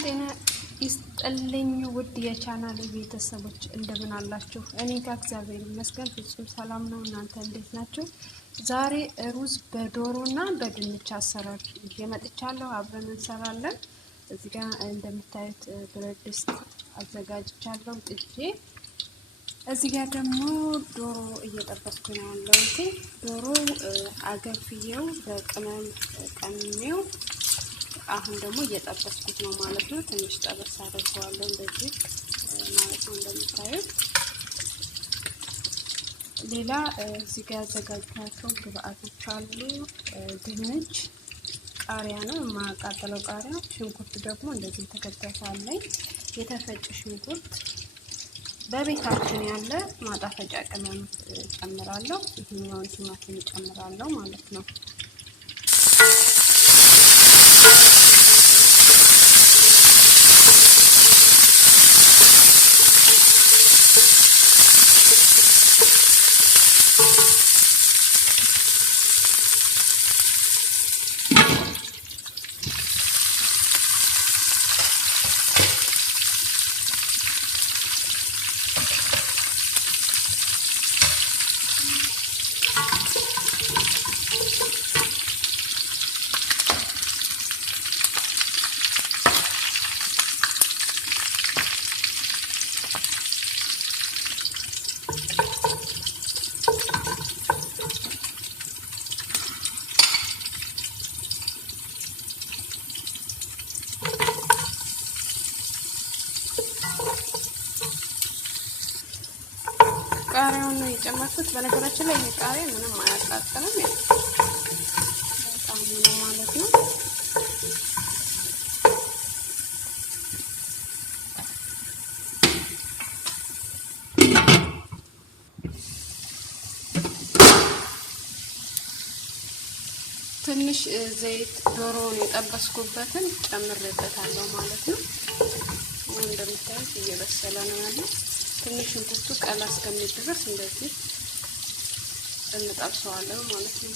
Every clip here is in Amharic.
ጤና ይስጥልኝ ውድ የቻናሌ ቤተሰቦች እንደምን አላችሁ? እኔ ጋር እግዚአብሔር ይመስገን ፍጹም ሰላም ነው። እናንተ እንዴት ናችሁ? ዛሬ ሩዝ በዶሮና በድንች አሰራር ይዤ መጥቻለሁ። አብረን እንሰራለን። እዚህ ጋር እንደምታዩት ብረት ድስት አዘጋጅቻለሁ ጥጄ። እዚህ ጋር ደግሞ ዶሮ እየጠበስኩ ነው ያለሁት። ዶሮ አገፍዬው በቅመም ቀምሜው አሁን ደግሞ እየጠበስኩት ነው ማለት ነው። ትንሽ ጠበስ አድርገዋለሁ እንደዚህ ማለት ነው እንደምታዩት። ሌላ እዚህ ጋር ያዘጋጇቸው ግብአቶች አሉ። ድንች፣ ቃሪያ ነው የማቃጠለው ቃሪያ፣ ሽንኩርት ደግሞ እንደዚህ ተከተፋለኝ፣ የተፈጨ ሽንኩርት፣ በቤታችን ያለ ማጣፈጫ ቅመም ጨምራለሁ። ይሄኛውን ቲማቲም ጨምራለሁ ማለት ነው። ቃሪያውን ነው የጨመርኩት። በነገራችን ላይ ቃሪያ ምንም አያቃጥልም፣ በጣም ነው ማለት ነው። ትንሽ ዘይት ዶሮውን የጠበስኩበትን ጨምሬበታለሁ ማለት ነው። እንደምታዩት እየበሰለ ነው ያለው። ትንሽ ሽንኩርቱ ቀላ እስከሚል ድረስ እንደዚህ እንጠብሰዋለን ማለት ነው።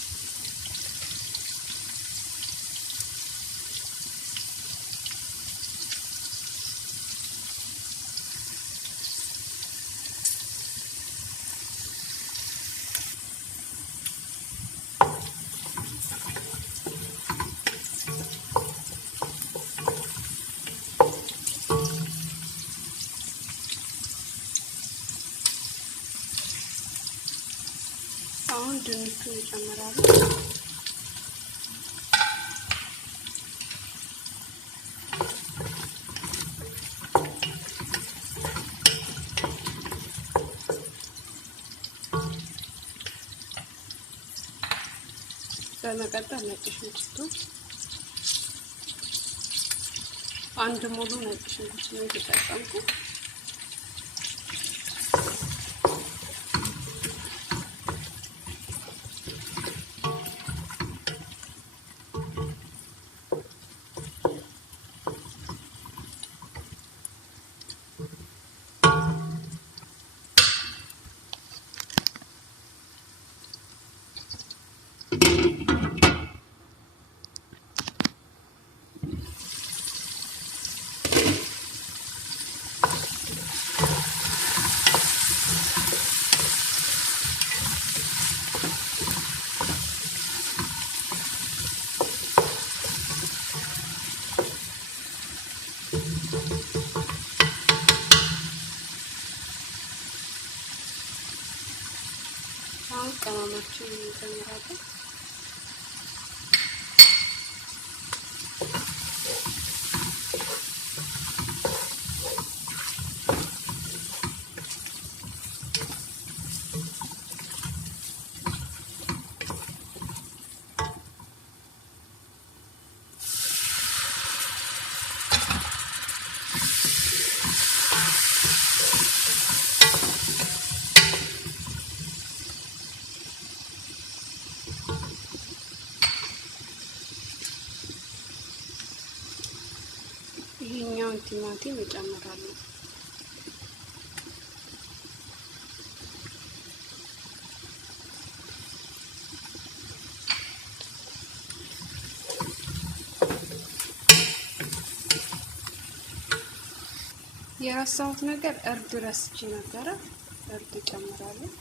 አሁን ድንቹ ይጨምራሉ። በመቀጠል ነጭ ሽንኩርቱ አንድ ሙሉ ነጭ ሽንኩርት ነው የተጠቀምኩት። አሁን ቅመማችን እንጨምራለን። ይሄኛውን ቲማቲም እጨምራለሁ። የረሳሁት ነገር እርድ ረስቼ ነበረ። እርድ ጨምራለሁ።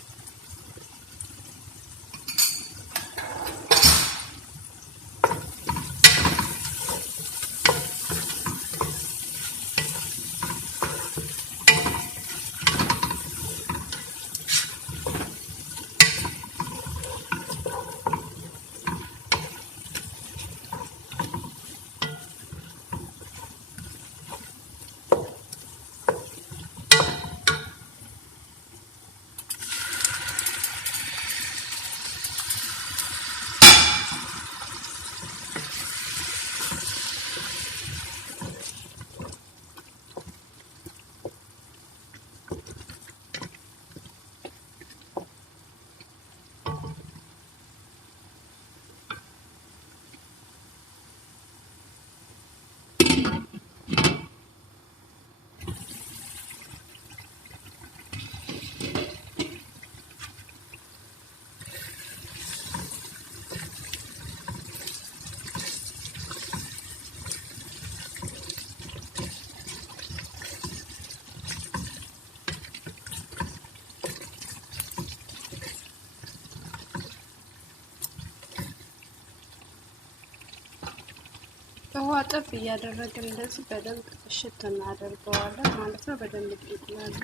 ውሃ ጠብ እያደረግን እንደዚህ በደንብ እሽት እናደርገዋለን ማለት ነው። በደንብ ይቁላል።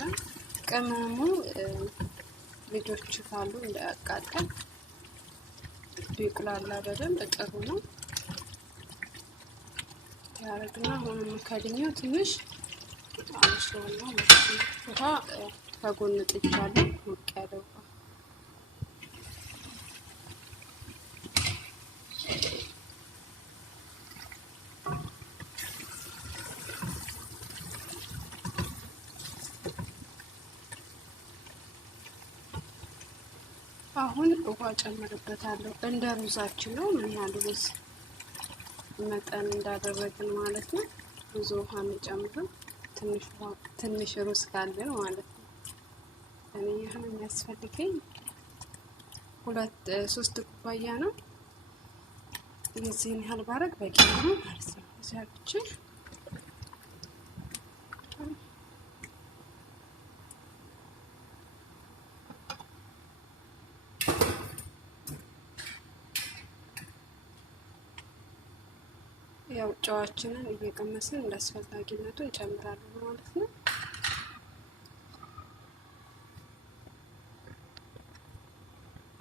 ቅመሙ ልጆች ካሉ እንዳያቃጥል ይቁላላ በደንብ ጥሩ ነው። ያረግና አሁንም ከድኛው ትንሽ አልሽዋለሁ ማለት ነው። ውሃ ከጎን ጥጃለሁ ሞቅ ያለ ውሃ። አሁን ውሃ ጨምርበታለሁ። እንደ ሩዛችን ነው ምን ያህል ሩዝ መጠን እንዳደረግን ማለት ነው። ብዙ ውሃ እንጨምርም ትንሽ ሩዝ ካለን ማለት ነው። እኔ አሁን የሚያስፈልገኝ 3 ኩባያ ነው። የዚህን ያህል ባረግ በቂ ነው ማለት ነው። እዛች ያው ጨዋችንን እየቀመስን እንዳስፈላጊነቱ እንጨምራለን ማለት ነው።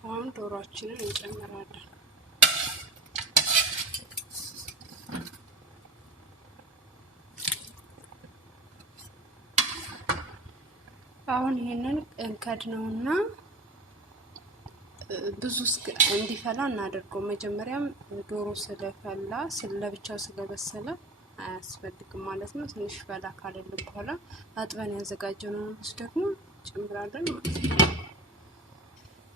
አሁን ዶሮአችንን እንጨምራለን። አሁን ይሄንን እንከድነውና ብዙ እንዲፈላ እናደርገው። መጀመሪያም ዶሮ ስለፈላ ለብቻው ስለበሰለ አያስፈልግም ማለት ነው። ትንሽ ፈላ ካለልን በኋላ አጥበን ያዘጋጀነውን ሩዝ ደግሞ ጨምራለን ማለት ነው።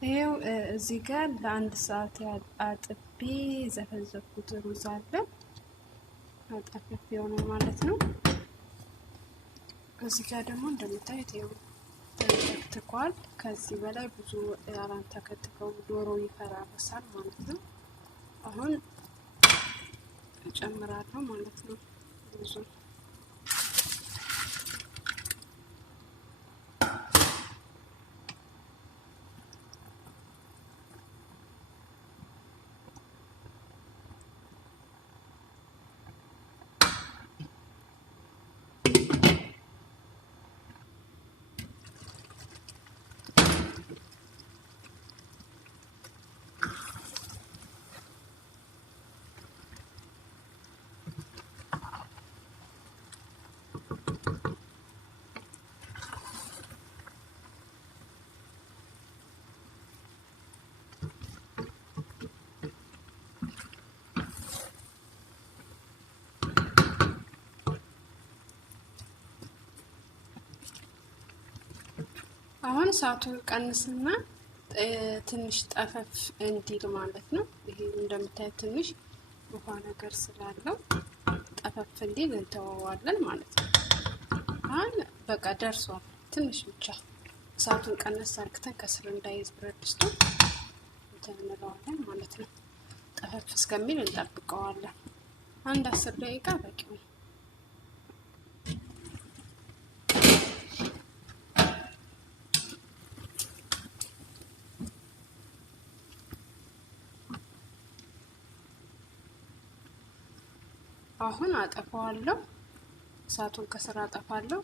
ይሄው እዚህ ጋር ለ1 ሰዓት አጥቤ ዘፈዘፍኩት ሩዝ አለ። አጣፍፌው ነው ማለት ነው። እዚህ ጋር ደግሞ እንደምታዩት ይሄው ተከትኳል። ከዚህ በላይ ብዙ አላንተከትከው ዶሮ ይፈራርሳል ማለት ነው። አሁን እጨምራለሁ ማለት ነው ብዙ አሁን እሳቱን ቀንስና ትንሽ ጠፈፍ እንዲል ማለት ነው። ይሄ እንደምታዩት ትንሽ ውሃ ነገር ስላለው ጠፈፍ እንዲል እንተወዋለን ማለት ነው። አሁን በቃ ደርሷል። ትንሽ ብቻ እሳቱን ቀነስ አርግተን ከስር እንዳይዝ ብረት ድስቱ እንለዋለን ማለት ነው። ጠፈፍ እስከሚል እንጠብቀዋለን። አንድ 10 ደቂቃ በቂው ነው። አሁን አጠፋዋለሁ። እሳቱን ከስራ አጠፋለሁ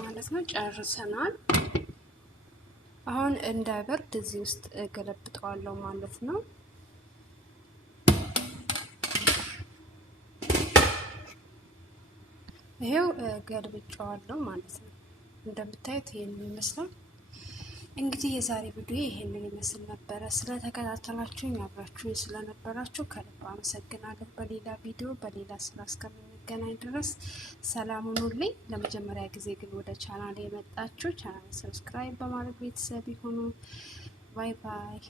ማለት ነው። ጨርሰናል። አሁን እንዳይበርድ እዚህ ውስጥ ገለብጠዋለሁ ማለት ነው። ይሄው ገልብጫዋለሁ ማለት ነው። እንደምታዩት ይሄንን ይመስላል። እንግዲህ የዛሬ ቪዲዮ ይሄንን ይመስል ነበረ። ስለተከታተላችሁኝ አብራችሁኝ ስለነበራችሁ ከልብ አመሰግናለሁ። በሌላ ቪዲዮ በሌላ ስራ እስከምንገናኝ ድረስ ሰላም ሁኑልኝ። ለመጀመሪያ ጊዜ ግን ወደ ቻናል የመጣችሁ ቻናል ሰብስክራይብ በማድረግ ቤተሰብ ይሁኑ። ባይ ባይ።